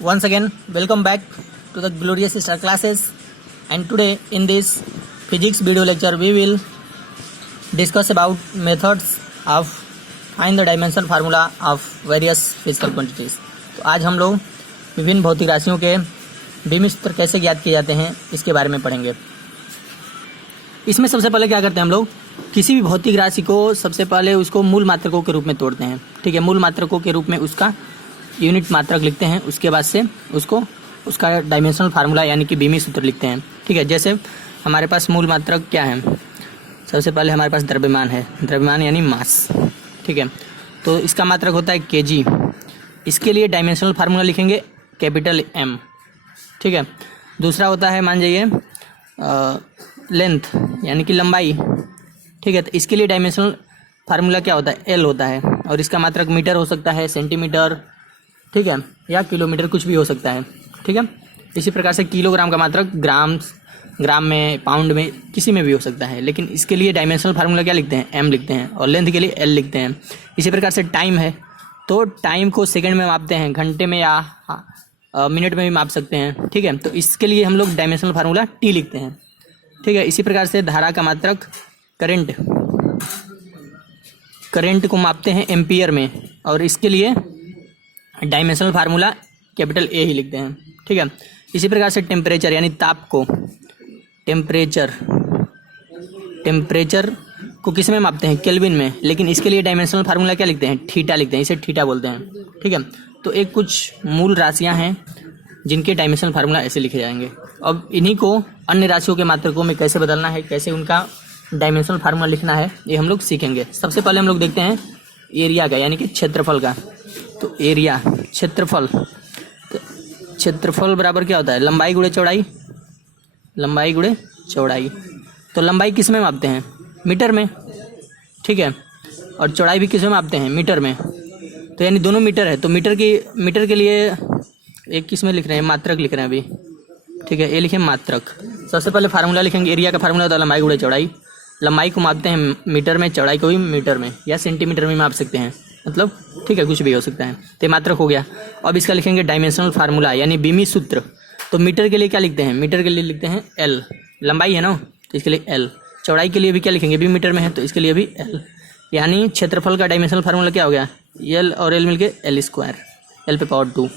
Once again, welcome back to the glorious star classes, and today in this physics video lecture we will discuss about methods of find the dimensional formula of various physical quantities। तो आज हम लोग विभिन्न भौतिक राशियों के बीमी सूत्र कैसे ज्ञात किए जाते हैं इसके बारे में पढ़ेंगे। इसमें सबसे पहले क्या करते हैं हम लोग, किसी भी भौतिक राशि को सबसे पहले उसको मूल मात्रकों के रूप में तोड़ते हैं। ठीक है, मूल मात्रकों के रूप में उसका यूनिट मात्रक लिखते हैं, उसके बाद से उसका डायमेंशनल फार्मूला यानी कि बीमी सूत्र लिखते हैं। ठीक है, जैसे हमारे पास मूल मात्रक क्या है, सबसे पहले हमारे पास द्रव्यमान है, द्रव्यमान यानी मास। ठीक है, तो इसका मात्रक होता है केजी। इसके लिए डायमेंशनल फार्मूला लिखेंगे कैपिटल एम। ठीक है, दूसरा होता है मान जाइए लेंथ यानी कि लंबाई। ठीक है, तो इसके लिए डायमेंशनल फार्मूला क्या होता है, एल होता है, और इसका मात्रक मीटर हो सकता है, सेंटीमीटर, ठीक है, या किलोमीटर, कुछ भी हो सकता है। ठीक है, इसी प्रकार से किलोग्राम का मात्रक ग्राम में, पाउंड में, किसी में भी हो सकता है, लेकिन इसके लिए डायमेंशनल फार्मूला क्या लिखते हैं, एम लिखते हैं, और लेंथ के लिए एल लिखते हैं। इसी प्रकार से टाइम है, तो टाइम को सेकंड में मापते हैं, घंटे में या मिनट में भी माप सकते हैं। ठीक है, तो इसके लिए हम लोग डायमेंशनल फार्मूला टी लिखते हैं। ठीक है, इसी प्रकार से धारा का मात्रक करंट को मापते हैं एम्पियर में, और इसके लिए डायमेंशनल फार्मूला कैपिटल ए ही लिखते हैं। ठीक है, इसी प्रकार से टेम्परेचर यानी ताप को टेम्परेचर को किस में मापते हैं, केल्विन में, लेकिन इसके लिए डायमेंशनल फार्मूला क्या लिखते हैं, थीटा लिखते हैं, इसे थीटा बोलते हैं। ठीक है, तो एक कुछ मूल राशियां हैं जिनके डायमेंशनल फार्मूला ऐसे लिखे जाएंगे। अब इन्हीं को अन्य राशियों के मात्रकों में कैसे बदलना है, कैसे उनका डायमेंशनल फार्मूला लिखना है, ये हम लोग सीखेंगे। सबसे पहले हम लोग देखते हैं एरिया का यानी कि क्षेत्रफल का। तो एरिया क्षेत्रफल बराबर क्या होता है, लंबाई गुणे चौड़ाई। तो लंबाई किस में मापते हैं, मीटर में। ठीक है, और चौड़ाई भी किस में मापते हैं, मीटर में। तो यानी दोनों मीटर है, तो मीटर के लिए एक किस में लिख रहे हैं, मात्रक लिख रहे हैं अभी। ठीक है, ये लिखे मात्रक। सबसे पहले फार्मूला लिखेंगे, एरिया का फार्मूला होता है लंबाई गुणे चौड़ाई। लंबाई को मापते हैं मीटर में, चौड़ाई को भी मीटर में या सेंटीमीटर में माप सकते हैं, मतलब ठीक है, कुछ भी हो सकता है। तो मात्रक हो गया। अब इसका लिखेंगे डायमेंशनल फार्मूला यानी बीमी सूत्र। तो मीटर के लिए क्या लिखते हैं, मीटर के लिए लिखते हैं एल, लंबाई है ना, तो इसके लिए एल। चौड़ाई के लिए भी क्या लिखेंगे, भी मीटर में है, तो इसके लिए भी एल। यानी क्षेत्रफल का डायमेंशनल फार्मूला क्या हो गया, एल और एल मिलके एल स्क्वायर, एल पे पावर 2।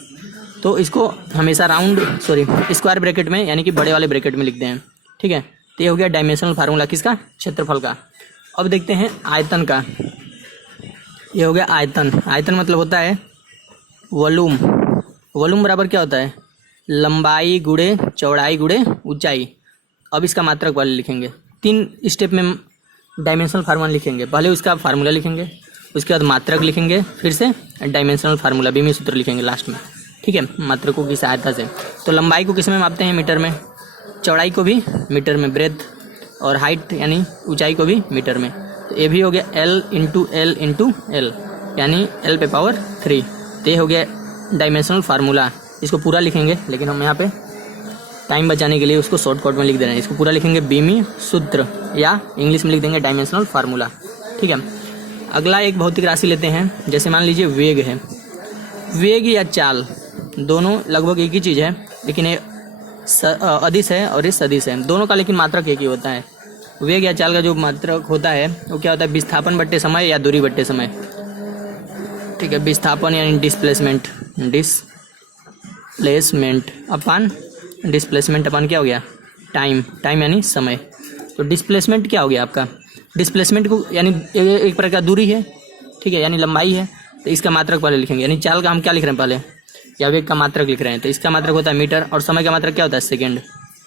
तो इसको हमेशा स्क्वायर ब्रैकेट में यानी कि बड़े वाले ब्रैकेट में लिखते हैं। ठीक है, तो ये हो गया डायमेंशनल फार्मूला किसका, क्षेत्रफल का। अब देखते हैं आयतन का। ये हो गया आयतन मतलब होता है वॉल्यूम बराबर क्या होता है, लंबाई गुणे चौड़ाई गुणे ऊंचाई। अब इसका मात्रक वाले लिखेंगे, 3 स्टेप में डायमेंशनल फार्मूला लिखेंगे। पहले उसका फार्मूला लिखेंगे, उसके बाद मात्रक लिखेंगे, फिर से डायमेंशनल फार्मूला बीमी सूत्र लिखेंगे लास्ट में। ठीक है, मात्रकों की सहायता से। तो लंबाई को किस में मापते हैं, मीटर में, चौड़ाई को भी मीटर में, ब्रेथ और हाइट यानी ऊंचाई को भी मीटर में। तो ये भी हो गया L इंटू एल यानी L पे पावर 3। तो ये हो गया डायमेंशनल फार्मूला। इसको पूरा लिखेंगे, लेकिन हम यहाँ पे टाइम बचाने के लिए उसको शॉर्टकट में लिख दे रहे हैं। इसको पूरा लिखेंगे बीमी सूत्र, या इंग्लिश में लिख देंगे डायमेंशनल फार्मूला। ठीक है, अगला एक भौतिक राशि लेते हैं। जैसे मान लीजिए वेग है, वेग या चाल दोनों लगभग एक ही चीज़ है, लेकिन ये अदिश है और ये सदिश है, दोनों का लेकिन मात्रक एक ही होता है। वेग या चाल का जो मात्रक होता है वो क्या होता है, विस्थापन बट्टे समय या दूरी बट्टे समय। ठीक है, विस्थापन यानी डिस्प्लेसमेंट अपन क्या हो गया, टाइम यानी समय। तो डिस्प्लेसमेंट क्या हो गया आपका, डिस्प्लेसमेंट को यानी एक प्रकार का दूरी है। ठीक है, यानी लंबाई है, तो इसका मात्रक पहले लिखेंगे। यानी चाल का हम क्या लिख रहे हैं पहले, या वेग का मात्रक लिख रहे हैं, तो इसका मात्रक होता है मीटर, और समय का मात्रक क्या होता है, सेकंड।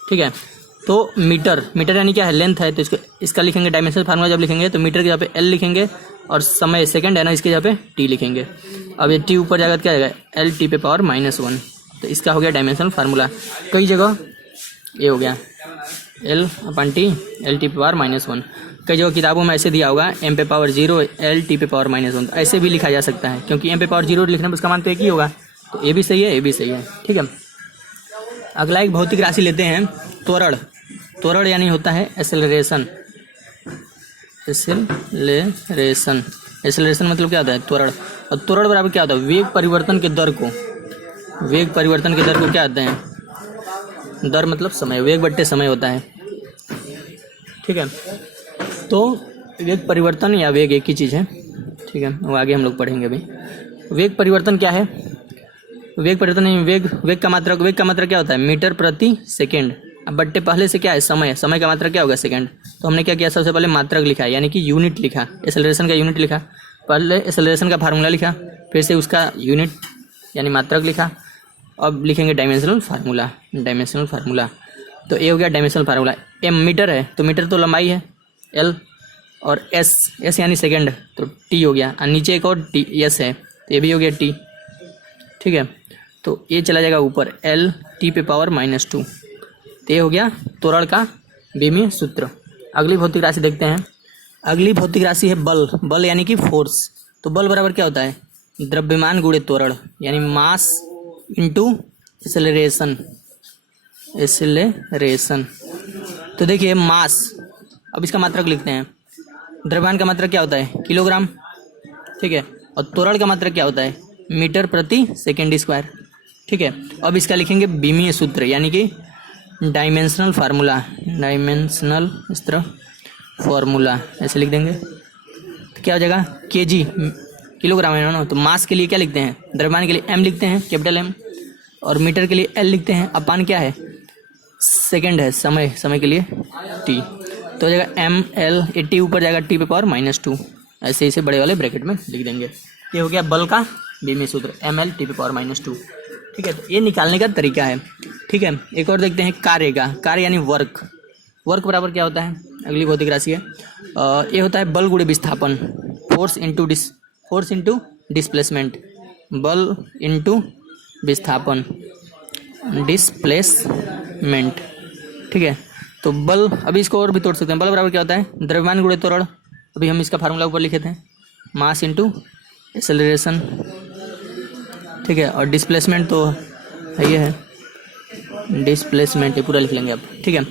ठीक है, तो मीटर यानी क्या है, लेंथ है, तो इसका लिखेंगे डायमेंशनल फार्मूला जब लिखेंगे तो मीटर की जगह पे एल लिखेंगे, और समय सेकंड है ना, इसकी जगह पे टी लिखेंगे। अब ये टी ऊपर जाकर क्या आएगा, एल टी पे पावर -1। तो इसका हो गया डायमेंशनल फार्मूला। कई जगह ये हो गया L upon T, L T पे पावर -1। कई जगह किताबों में ऐसे दिया होगा एम पे पावर 0, एल टी पे पावर -1। ऐसे भी लिखा जा सकता है, क्योंकि एम पे पावर 0 लिखने में उसका मान तो एक ही होगा। तो ये भी सही है, ये भी सही है। ठीक है, अगला एक भौतिक राशि लेते हैं त्वरण यानी होता है एक्सेलरेशन एक्सेलरेशन मतलब क्या होता है, त्वरण। और त्वरण बराबर क्या होता है, वेग परिवर्तन के दर को वेग परिवर्तन के दर को क्या कहते हैं? दर मतलब समय, वेग बट्टे समय होता है। ठीक है, तो वेग परिवर्तन या वेग एक ही चीज़ है। ठीक है, वो आगे हम लोग पढ़ेंगे अभी। वेग परिवर्तन क्या है? वेग परिवर्तन वेग का मात्रक क्या होता है? मीटर प्रति सेकेंड। अब बट्टे पहले से क्या है? समय का मात्रक क्या होगा? सेकेंड। तो हमने क्या किया, सबसे पहले मात्रक लिखा यानी कि यूनिट लिखा, एक्सेलरेशन का यूनिट लिखा। पहले एक्सेलरेशन का फार्मूला लिखा, फिर से उसका यूनिट यानी मात्रक लिखा। अब लिखेंगे डायमेंशनल फार्मूला। तो ये हो गया डायमेंशनल फार्मूला। एम मीटर है तो मीटर तो लंबाई है एल, और एस यानी सेकेंड तो टी हो गया, और नीचे एक और टी एस है तो ये भी हो गया टी। ठीक है, तो ये चला जाएगा ऊपर एल टी पे पावर -2। तो ये हो गया त्वरण का बीमीय सूत्र। अगली भौतिक राशि देखते हैं। अगली भौतिक राशि है बल यानी कि फोर्स। तो बल बराबर क्या होता है? द्रव्यमान गुणे त्वरण यानी मास इंटू एक्सेलरेशन। तो देखिए मास, अब इसका मात्रक लिखते हैं। द्रव्यमान का मात्रक क्या होता है? किलोग्राम। ठीक है, और त्वरण का मात्रक क्या होता है? मीटर प्रति सेकेंड स्क्वायर। ठीक है, अब इसका लिखेंगे बीमीय सूत्र यानी कि डायमेंशनल फार्मूला ऐसे लिख देंगे। तो क्या हो जाएगा? केजी, किलोग्राम है ना, तो मास के लिए क्या लिखते हैं? द्रव्यमान के लिए एम लिखते हैं, कैपिटल एम, और मीटर के लिए एल लिखते हैं। अपान क्या है? सेकेंड है, समय के लिए टी। तो हो जाएगा एम एल, ए टी ऊपर जाएगा टी पे पावर -2, ऐसे इसे बड़े वाले ब्रैकेट में लिख देंगे। ये हो गया बल का बीमीय सूत्र एम एल टी पे पावर -2। ठीक है, तो ये निकालने का तरीका है। ठीक है, एक और देखते हैं कार्य यानी वर्क बराबर क्या होता है? अगली भौतिक राशि है, ये होता है बल गुणे विस्थापन, फोर्स इंटू डिस्प्लेसमेंट, बल इंटू विस्थापन डिस्प्लेसमेंट। ठीक है, तो बल, अभी इसको और भी तोड़ सकते हैं। बल बराबर क्या होता है? द्रव्यमान गुणे त्वरण, अभी हम इसका फार्मूला ऊपर लिखे थे, मास इंटू एक्सेलरेशन। ठीक है, और डिस्प्लेसमेंट तो ये है डिस्प्लेसमेंट, ये पूरा लिख लेंगे अब। ठीक है,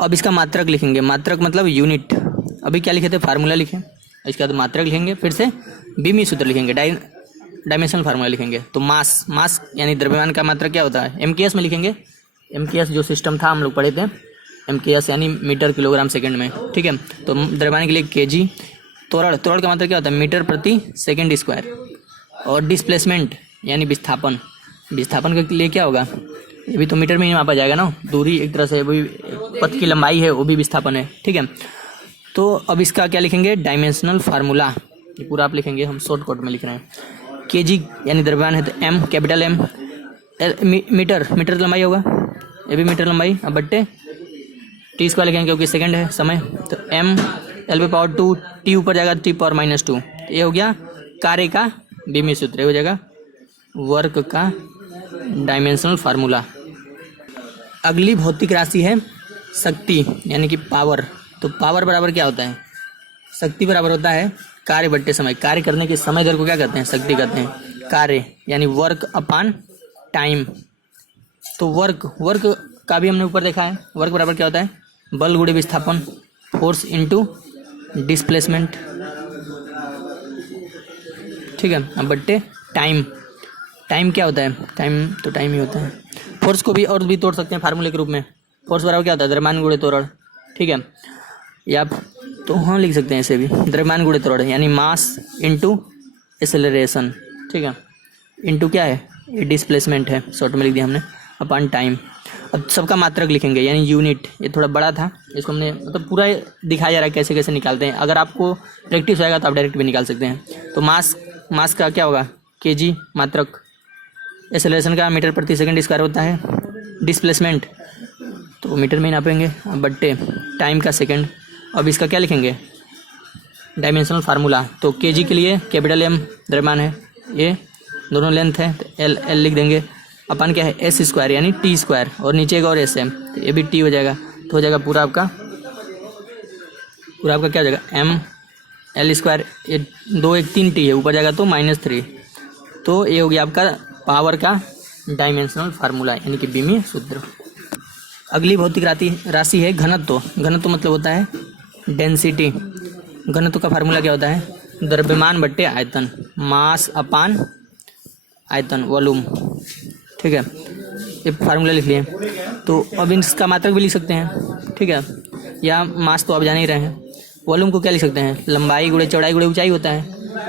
अब इसका मात्रक लिखेंगे, मात्रक मतलब यूनिट। अभी क्या लिखे थे? फार्मूला लिखे, इसके बाद मात्रक लिखेंगे, फिर से बीमीय सूत्र लिखेंगे, डायमेंशनल फार्मूला लिखेंगे। तो मास यानी द्रव्यमान का मात्रक क्या होता है? एमकेएस में लिखेंगे। एमकेएस जो सिस्टम था हम लोग पढ़े थे, एमकेएस यानी मीटर किलोग्राम सेकंड में। ठीक है, तो द्रव्यमान के लिए केजी। त्वरण का मात्रक क्या होता है? मीटर प्रति सेकेंड स्क्वायर। और डिस्प्लेसमेंट यानी विस्थापन के लिए क्या होगा? ये भी तो मीटर में ही मापा जाएगा ना, दूरी एक तरह से, वही पथ की लंबाई है, वो भी विस्थापन है। ठीक है, तो अब इसका क्या लिखेंगे? Dimensional formula. ये पूरा आप लिखेंगे, हम शॉर्टकट में लिख रहे हैं। केजी यानी द्रव्यमान है तो एम, कैपिटल एम, मीटर लंबाई होगा, ये भी मीटर लंबाई, अब बट्टे टी स्क्वायर लिखेंगे क्योंकि सेकंड है समय, तो एम एल पे पावर 2, टी ऊपर जाएगा टी पावर -2। ये हो गया कार्य का बीमीय सूत्र, हो जाएगा वर्क का डायमेंशनल फार्मूला। अगली भौतिक राशि है शक्ति यानी कि पावर। तो पावर बराबर क्या होता है? शक्ति बराबर होता है कार्य बट्टे समय। कार्य करने के समय दर को क्या कहते हैं? शक्ति कहते हैं। कार्य यानी वर्क अपान टाइम। तो वर्क का भी हमने ऊपर देखा है। वर्क बराबर क्या होता है? बल गुणे विस्थापन, फोर्स इंटू डिस्प्लेसमेंट। ठीक है, अब बट्टे टाइम क्या होता है? टाइम ही होता है। फोर्स को भी और भी तोड़ सकते हैं फार्मूले के रूप में। फोर्स बराबर क्या होता है? द्रव्यमान गुणे त्वरण। ठीक है, या तो हाँ लिख सकते हैं ऐसे भी, द्रव्यमान गुणे त्वरण यानी मास इंटू एक्सेलरेशन। ठीक है, इंटू क्या है? ये डिस्प्लेसमेंट है, शॉर्ट में लिख दिया हमने, अपॉन टाइम। अब सबका मात्रक लिखेंगे यानी यूनिट। ये थोड़ा बड़ा था, इसको हमने मतलब पूरा दिखाया जा रहा है कैसे कैसे निकालते हैं। अगर आपको प्रैक्टिस होगा तो आप डायरेक्ट भी निकाल सकते हैं। तो मास का क्या होगा? केजी मात्रक। एक्सेलरेशन का मीटर प्रति सेकंड स्क्वायर होता है। डिस्प्लेसमेंट तो मीटर में ही नापेंगे, बट्टे टाइम का सेकंड। अब इसका क्या लिखेंगे? Dimensional formula. तो केजी के लिए कैपिटल एम द्रव्यमान है, ये दोनों लेंथ है, तो एल लिख देंगे। अपन क्या है? एस स्क्वायर यानी टी स्क्वायर, और नीचे एक और एस है तो ये भी टी हो जाएगा। तो हो जाएगा पूरा आपका क्या हो जाएगा? एम एल स्क्वायर, ये 2 1 3 टी है, ऊपर जाएगा तो -3। तो ये हो गया आपका पावर का डायमेंशनल फार्मूला यानी कि बीमीय सूत्र। अगली भौतिक राशि है घनत्व। घनत्व मतलब होता है डेंसिटी। घनत्व का फार्मूला क्या होता है? द्रव्यमान बट्टे आयतन, मास अपान आयतन, वॉल्यूम। ठीक है, ये फार्मूला लिख लिए। तो अब इसका मात्रक भी लिख सकते हैं, ठीक है, या मास तो आप जान ही रहे हैं। वॉल्यूम को क्या लिख सकते हैं, लंबाई गुणे चौड़ाई गुणे ऊंचाई होता है।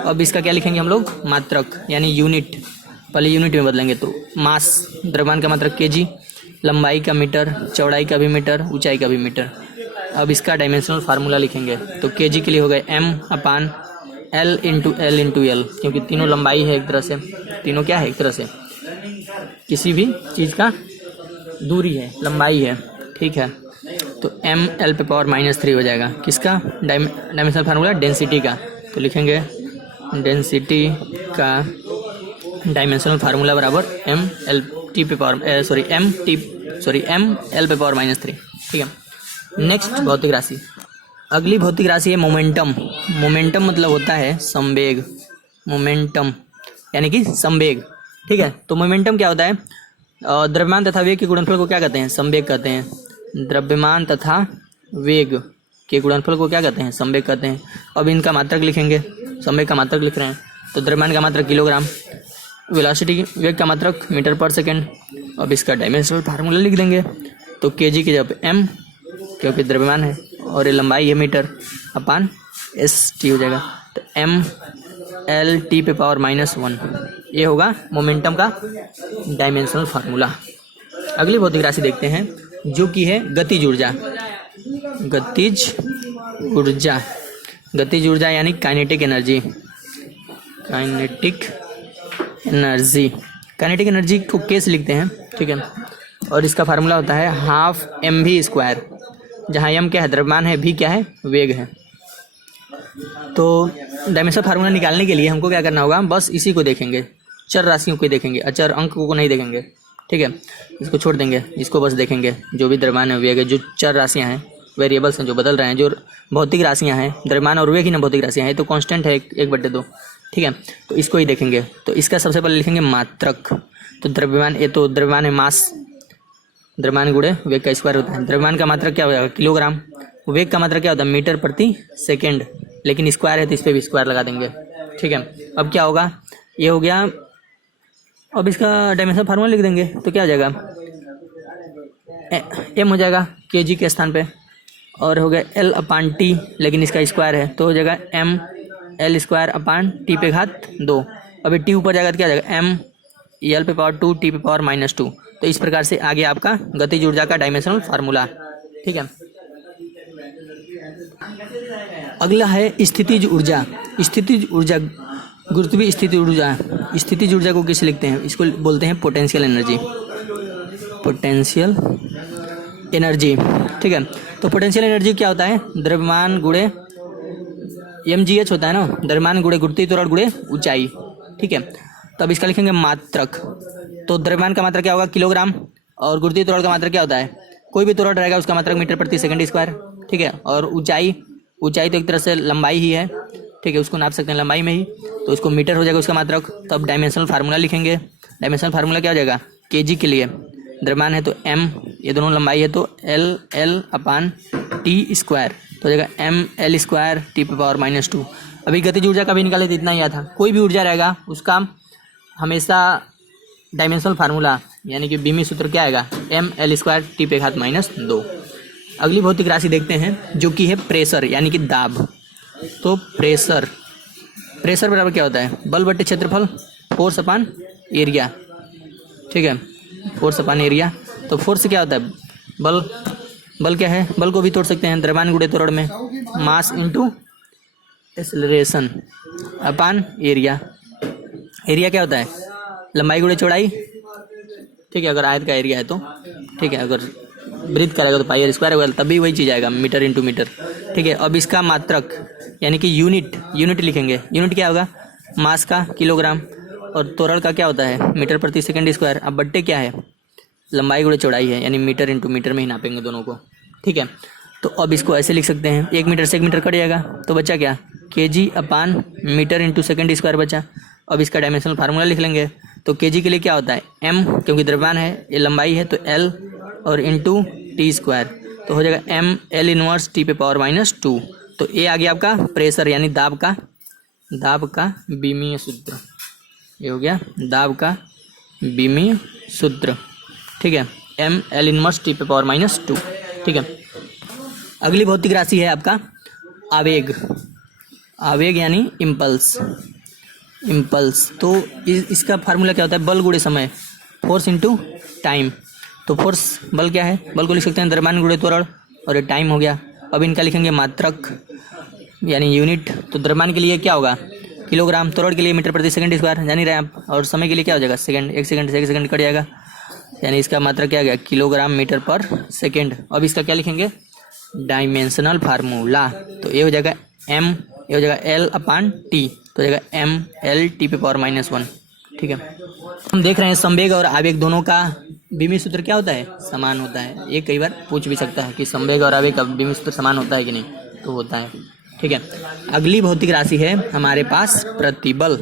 अब इसका क्या लिखेंगे हम लोग, मात्रक यानी यूनिट, पहले यूनिट में बदलेंगे। तो मास, द्रव्यमान का मात्रक केजी, लंबाई का मीटर, चौड़ाई का भी मीटर, ऊंचाई का भी मीटर। अब इसका डायमेंशनल फार्मूला लिखेंगे। तो केजी के लिए हो गए m/L इंटू L, क्योंकि तीनों लंबाई है एक तरह से, तीनों क्या है एक तरह से, किसी भी चीज़ का दूरी है, लंबाई है, ठीक है। तो mL⁻³ हो जाएगा, किसका डायमेंशनल फार्मूला, डेंसिटी का। तो लिखेंगे डेंसिटी का डायमेंशनल फार्मूला बराबर mL⁻³ ठीक है। नेक्स्ट भौतिक राशि, अगली भौतिक राशि है मोमेंटम। मोमेंटम मतलब होता है संवेग, मोमेंटम यानी कि संवेग, ठीक है। तो मोमेंटम क्या होता है, द्रव्यमान तथा वेग के गुणनफल को क्या कहते हैं, संवेग कहते हैं। द्रव्यमान तथा वेग के गुणनफल को क्या कहते हैं, संवेग कहते हैं। अब इनका मात्रक लिखेंगे, संवेग का मात्रक लिख रहे हैं। तो द्रव्यमान का मात्रक किलोग्राम, वेलोसिटी वेग का मात्रक मीटर पर सेकेंड। अब इसका डायमेंशनल फार्मूला लिख देंगे। तो केजी की जब m, क्योंकि द्रव्यमान है और ये लंबाई है मीटर, अपान st हो जाएगा। तो mL⁻⁻1 ये होगा मोमेंटम का डायमेंशनल फार्मूला। अगली भौतिक राशि देखते हैं जो कि है गतिज ऊर्जा। गतिज ऊर्जा, गतिज ऊर्जा यानी kinetic energy. Kinetic energy, kinetic energy को कैसे लिखते हैं, ठीक है। और इसका फार्मूला होता है ½mv², जहाँ m क्या है, द्रव्यमान है, v क्या है, वेग है। तो डायमेंशनल फार्मूला निकालने के लिए हमको क्या करना होगा, बस इसी को देखेंगे, चर राशियों को देखेंगे, अचर अंक को नहीं देखेंगे, ठीक है। इसको छोड़ देंगे, इसको बस देखेंगे। जो भी द्रव्यमान है, वेग है, जो चर राशियाँ हैं, वेरिएबल्स हैं जो बदल रहे हैं, जो भौतिक राशियाँ हैं, द्रव्यमान और वेग ही ना भौतिक राशियाँ हैं, तो कांस्टेंट है 1/2, ठीक है। तो इसको ही देखेंगे। तो इसका सबसे पहले लिखेंगे मात्रक। तो द्रव्यमान, ये तो द्रव्यमान है, मास, द्रव्यमान गुणे वेग का स्क्वायर होता है। द्रव्यमान का मात्रक क्या हो जाएगा, किलोग्राम। वेग का मात्रक क्या होता है, मीटर प्रति सेकेंड, लेकिन स्क्वायर है तो इस पर भी स्क्वायर लगा देंगे, ठीक है। अब क्या होगा, ये हो गया। अब इसका डायमेंशनल फार्मूला लिख देंगे। तो क्या हो जाएगा, m हो जाएगा केजी के स्थान पे, और हो गया L/T, लेकिन इसका स्क्वायर है तो हो जाएगा mL²/T²। अभी T ऊपर जाएगा तो क्या हो जाएगा, mL⁻²T⁻²। तो इस प्रकार से आगे आपका गतिज ऊर्जा का डायमेंशनल फार्मूला, ठीक है। अगला है स्थितिज ऊर्जा। स्थितिज ऊर्जा, गुरुत्वीय स्थिति ऊर्जा। स्थितिज ऊर्जा को किसे लिखते हैं, इसको बोलते हैं पोटेंशियल एनर्जी। पोटेंशियल एनर्जी, ठीक है। तो पोटेंशियल एनर्जी क्या होता है, द्रव्यमान गुणे mgh होता है ना, द्रव्यमान गुणे गुरुत्वीय त्वरण गुणे ऊंचाई, ठीक है। तो अब इसका लिखेंगे मात्रक। तो द्रव्यमान का मात्रक क्या होगा, किलोग्राम, और गुरुत्वीय त्वरण का मात्रक क्या होता है, कोई भी त्वरण रहेगा उसका मात्रक मीटर प्रति सेकंड स्क्वायर, ठीक है। और ऊंचाई, ऊंचाई तो एक तरह से लंबाई ही है, ठीक है, उसको नाप सकते हैं लंबाई में ही, तो उसको मीटर हो जाएगा उसका मात्रक। तो अब डायमेंशनल फार्मूला लिखेंगे। डायमेंशनल फार्मूला क्या हो जाएगा, केजी के लिए द्रव्यमान है तो m, ये दोनों लंबाई है तो L/T², तो हो जाएगा mL²T⁻²। अभी गतिज ऊर्जा का भी निकाले तो इतना ही आया था। कोई भी ऊर्जा रहेगा उसका हमेशा डायमेंशनल फार्मूला यानी कि बीमी सूत्र क्या आएगा, mL²T⁻²। अगली भौतिक राशि देखते हैं जो कि है प्रेशर यानी कि दाब। तो प्रेशर, प्रेशर बराबर क्या होता है, बल बटे क्षेत्रफल, फोर्स अपान एरिया, ठीक है, फोर्स अपान एरिया। तो फोर्स क्या होता है, बल, बल क्या है, बल को भी तोड़ सकते हैं द्रव्यमान गुणे त्वरण में, मास इंटू एक्सेलरेशन अपान एरिया। एरिया क्या होता है, लंबाई गुणे चौड़ाई, ठीक है, अगर आयत का एरिया है तो, ठीक है, अगर वृत्त का रहेगा तो पाई r² होगा, तब भी वही चीज़ आएगा, मीटर इंटू मीटर, ठीक है। अब इसका मात्रक यानी कि यूनिट, यूनिट लिखेंगे। यूनिट क्या होगा, मास का किलोग्राम, और त्वरण का क्या होता है, मीटर प्रति सेकंड स्क्वायर। अब बट्टे क्या है, लंबाई गुणे चौड़ाई है, यानी मीटर इंटू मीटर में ही नापेंगे दोनों को, ठीक है। तो अब इसको ऐसे लिख सकते हैं, 1 मीटर से 1 मीटर कट जाएगा तो बचा क्या, kg/मीटर इंटू सेकेंड स्क्वायर बचा। अब इसका डायमेंशनल फार्मूला लिख लेंगे। तो केजी के लिए क्या होता है, m, क्योंकि द्रव्यमान है, ये लंबाई है तो l और इंटू T², तो हो जाएगा mL⁻T⁻²। तो ये आ गया आपका प्रेशर यानी दाब का बीमीय सूत्र। ये हो गया दाब का बीमी सूत्र, ठीक है, एम एल इनवर्स टी पे पावर माइनस 2, ठीक है। अगली भौतिक राशि है आपका आवेग। आवेग यानी इम्पल्स। तो इसका फार्मूला क्या होता है, बल गुणे समय, फोर्स इनटू टाइम। तो फोर्स बल क्या है, बल को लिख सकते हैं द्रव्यमान गुणे त्वरण, और ये टाइम हो गया। अब इनका लिखेंगे मात्रक यानी यूनिट। तो द्रव्यमान के लिए क्या होगा, किलोग्राम, त्वरण के लिए मीटर प्रति सेकंड स्क्वायर, जान ही रहे आप, और समय के लिए क्या हो जाएगा, सेकंड। 1 सेकंड से 1 सेकंड कट जाएगा, यानी इसका मात्रक क्या आ गया, किलोग्राम मीटर पर सेकंड। अब इसका क्या लिखेंगे, डायमेंशनल फार्मूला। तो ये हो जाएगा एम, ये हो जाएगा एल अपान टी, तो हो जाएगा एम एल टी पे पावर माइनस 1, ठीक है। हम देख रहे हैं संवेग और आवेग दोनों का बीमी सूत्र क्या होता है, समान होता है। ये कई बार पूछ भी सकता है कि संवेग और आवेग का बीमी सूत्र समान होता है कि नहीं, तो होता है, ठीक है। अगली भौतिक राशि है हमारे पास प्रतिबल।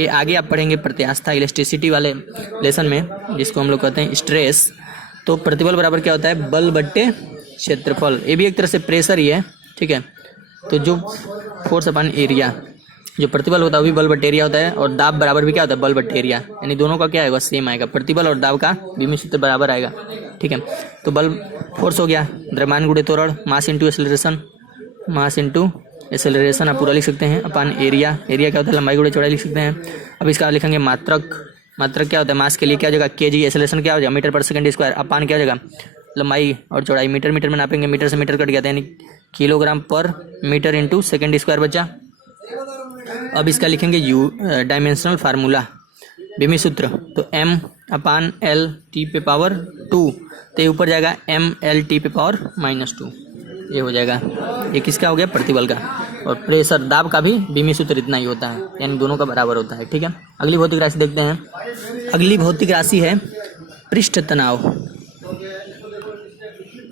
ये आगे आप पढ़ेंगे प्रत्यास्था इलेक्ट्रिसिटी वाले लेसन में, जिसको हम लोग कहते हैं स्ट्रेस। तो प्रतिबल बराबर क्या होता है, बल बट्टे क्षेत्रफल। ये भी एक तरह से प्रेशर ही है, ठीक है। तो जो फोर्स अपन एरिया, जो प्रतिबल होता है वो भी बल बट्टे एरिया होता है, और दाब बराबर भी क्या होता है, बल बट्टे एरिया, यानी दोनों का क्या आएगा, सेम आएगा। प्रतिबल और दाब का बीमी सूत्र बराबर आएगा, ठीक है। तो बल फोर्स हो गया, द्रव्यमान गुणे त्वरण, mass into acceleration, mass into acceleration आप पूरा लिख सकते हैं, अपान एरिया। एरिया क्या होता है, लंबाई गुणे चौड़ाई लिख सकते हैं। अब इसका लिखेंगे मात्रक। मात्रक क्या होता है, मास के लिए क्या हो जाएगा, केजी। एक्सेलरेशन क्या हो जाएगा, मीटर पर सेकंड स्क्वायर, अपान क्या हो जाएगा, लंबाई और चौड़ाई। मीटर मीटर में नापेंगे, मीटर से मीटर कट गया था, यानी किलोग्राम पर मीटर इंटू सेकंड स्क्वायर बचा। अब इसका लिखेंगे डायमेंशनल फार्मूला, बीमी सूत्र। तो एम अपान एल टी पे पावर 2, तो ये ऊपर जाएगा एम एल टी पे पावर माइनस 2, ये हो जाएगा। ये किसका हो गया, प्रतिबल का। और प्रेशर दाब का भी बीमी सूत्र इतना ही होता है, यानी दोनों का बराबर होता है, ठीक है। अगली भौतिक राशि देखते हैं। अगली भौतिक राशि है पृष्ठ तनाव।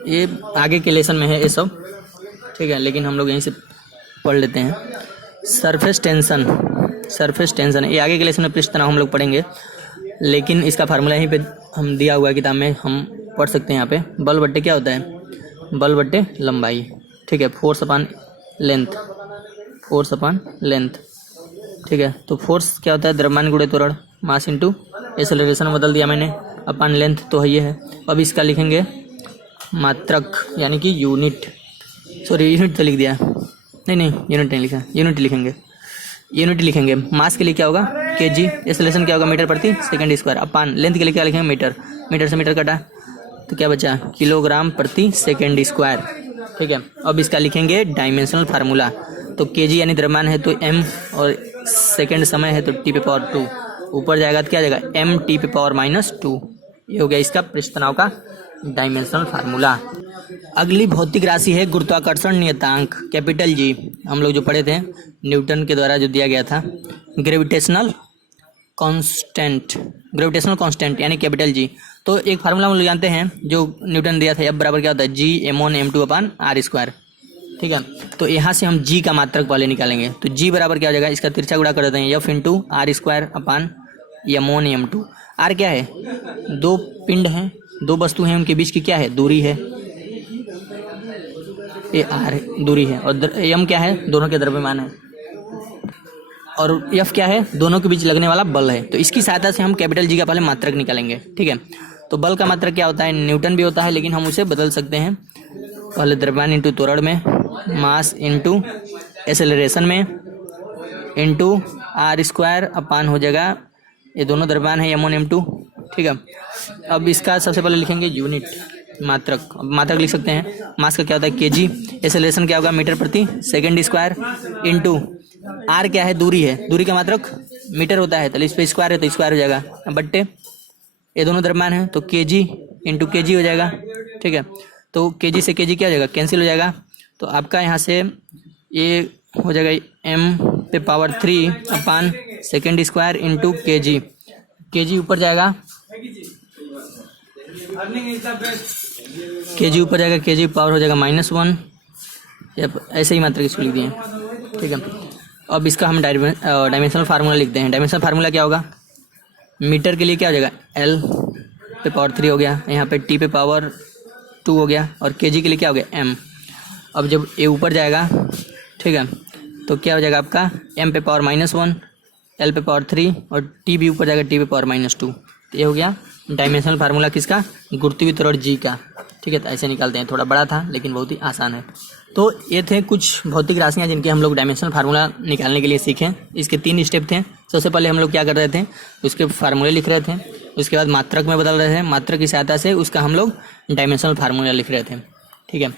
ये आगे के लेसन में है ये सब, ठीक है, लेकिन हम लोग यहीं से पढ़ लेते हैं। सरफेस टेंशन, सरफेस टेंशन ये आगे के लेसन में पृष्ठ तनाव हम लोग पढ़ेंगे, लेकिन इसका फार्मूला यहीं पे हम दिया हुआ है किताब में, हम पढ़ सकते हैं यहाँ पे। बल बट्टे क्या होता है, बल बट्टे लंबाई, ठीक है। फोर्स अपान लेंथ, फोर्स अपान लेंथ, ठीक है। तो फोर्स क्या होता है, द्रव्यमान गुणे त्वरण, मास इंटू एक्सेलरेशन बदल दिया मैंने, अपान लेंथ, तो ये है। अब इसका लिखेंगे मात्रक यानी कि यूनिट, सॉरी यूनिट तो लिख दिया, नहीं यूनिट नहीं लिखा, यूनिट लिखेंगे, यूनिट लिखेंगे। मास के लिए क्या होगा, केजी। एक्सेलरेशन क्या होगा, मीटर प्रति सेकंड स्क्वायर, अपान लेंथ के लिए क्या लिखेंगे, मीटर। मीटर से मीटर कटा तो क्या बचा, किलोग्राम प्रति सेकंड स्क्वायर, ठीक है। अब इसका लिखेंगे डायमेंशनल फार्मूला। तो केजी यानी द्रव्यमान है तो एम, और सेकंड समय है तो टी पे पावर 2, ऊपर जाएगा तो क्या जाएगा, एम टी पे पावर माइनस 2। ये हो गया इसका पृष्ठ तनाव का डायमेंशनल फार्मूला। अगली भौतिक राशि है गुरुत्वाकर्षण नियतांक, कैपिटल जी। हम लोग जो पढ़े थे न्यूटन के द्वारा जो दिया गया था, ग्रेविटेशनल कांस्टेंट, ग्रेविटेशनल कांस्टेंट यानी कैपिटल जी। तो एक फार्मूला हम लोग जानते हैं जो न्यूटन दिया था, F बराबर क्या होता है, जी m1 m2 upon R square, ठीक है। तो यहाँ से हम जी का मात्रक पहले निकालेंगे। तो जी बराबर क्या हो जाएगा, इसका तिरछा गुणा कर देते हैं, F into R square upon m1 m2। R क्या है, दो पिंड हैं, दो वस्तु हैं, उनके बीच की क्या है, दूरी है, ये आर दूरी है। और एम क्या है, दोनों के द्रव्यमान है, और एफ क्या है, दोनों के बीच लगने वाला बल है। तो इसकी सहायता से हम कैपिटल जी का पहले मात्रक निकालेंगे, ठीक है। तो बल का मात्रक क्या होता है, न्यूटन भी होता है, लेकिन हम उसे बदल सकते हैं। पहले द्रव्यमान इंटू त्वरण में, मास इंटू एक्सेलरेशन में, इंटू आर स्क्वायर अपान हो जाएगा, ये दोनों द्रव्यमान है m1 m2, ठीक है। अब इसका सबसे पहले लिखेंगे यूनिट, मात्रक। अब मात्रक लिख सकते हैं, मास का क्या होता है केजी, एक्सेलरेशन क्या होगा मीटर प्रति सेकंड स्क्वायर, इंटू आर क्या है, दूरी है, दूरी का मात्रक मीटर होता है, तो इस पे स्क्वायर है तो स्क्वायर हो जाएगा, बट्टे ये दोनों द्रव्यमान है तो केजी इंटू केजी हो जाएगा, ठीक है। तो केजी से केजी क्या हो जाएगा, कैंसिल हो जाएगा। तो आपका यहाँ से ये हो जाएगा m पे power 3 upon second square into kg, kg ऊपर जाएगा, केजी ऊपर जाएगा, केजी पावर हो जाएगा -1, ऐसे ही मात्रक इसको लिख दिए, ठीक है। अब इसका हम डायमेंशनल फार्मूला लिखते हैं। डायमेंशनल फार्मूला क्या होगा, मीटर के लिए क्या हो जाएगा, L पे पावर 3 हो गया, यहाँ पे T पे पावर 2 हो गया, और केजी के लिए क्या हो गया, M। अब जब ये ऊपर जाएगा, ठीक है, तो क्या हो जाएगा आपका M पे पावर -1, L पे पावर 3, और T भी ऊपर जाएगा, T पे पावर -2, तो ये हो गया डायमेंशनल फार्मूला किसका, गुरुत्वाकर्षण जी का। ठीक है, तो ऐसे निकालते हैं, थोड़ा बड़ा था लेकिन बहुत ही आसान है। तो ये थे कुछ भौतिक राशियाँ जिनके हम लोग डायमेंशनल फार्मूला निकालने के लिए सीखें। इसके 3 स्टेप थे। सबसे पहले हम लोग क्या कर रहे थे, उसके फार्मूले लिख रहे थे, उसके बाद मात्रक में बदल रहे थे, मात्रक की सहायता से उसका हम लोग डायमेंशनल फार्मूला लिख रहे थे। ठीक है,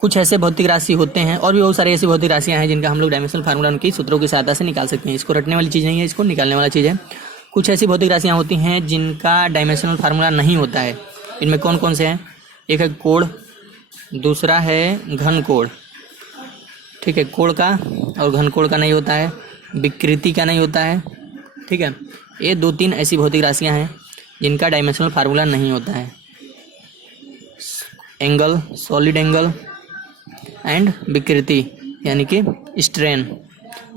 कुछ ऐसे भौतिक राशि होते हैं और भी बहुत सारी ऐसी भौतिक राशियाँ हैं जिनका हम लोग डायमेंशनल फार्मूला उनकी सूत्रों की सहायता से निकाल सकते हैं। इसको रटने वाली चीज़ नहीं है, इसको निकालने वाला चीज़ है। कुछ ऐसी भौतिक राशियाँ होती हैं जिनका डायमेंशनल फार्मूला नहीं होता है। इनमें कौन कौन से हैं, एक है कोण, दूसरा है घन कोण। ठीक है, कोण का और घन कोण का नहीं होता है, विकृति का नहीं होता है। ठीक है, ये 2-3 ऐसी भौतिक राशियाँ हैं जिनका डायमेंशनल फार्मूला नहीं होता है। एंगल, सॉलिड एंगल एंड विकृति यानी कि स्ट्रेन,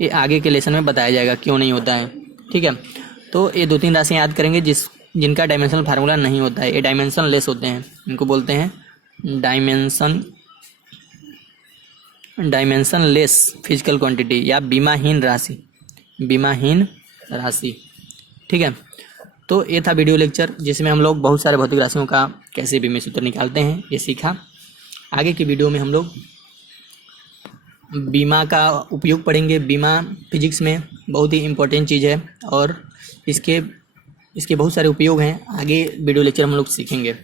ये आगे के लेसन में बताया जाएगा क्यों नहीं होता है। ठीक है, तो ये 2-3 राशियाँ याद करेंगे जिनका डायमेंशनल फार्मूला नहीं होता है। ये डायमेंशन लेस होते हैं, इनको बोलते हैं डायमेंशन लेस फिजिकल क्वांटिटी या बीमाहीन राशि। ठीक है, तो ये था वीडियो लेक्चर जिसमें हम लोग बहुत सारे भौतिक राशियों का कैसे बीमा सूत्र निकालते हैं ये सीखा। आगे की वीडियो में हम लोग बीमा का उपयोग पढ़ेंगे। बीमा फिजिक्स में बहुत ही इम्पोर्टेंट चीज़ है और इसके बहुत सारे उपयोग हैं। आगे वीडियो लेक्चर हम लोग सीखेंगे।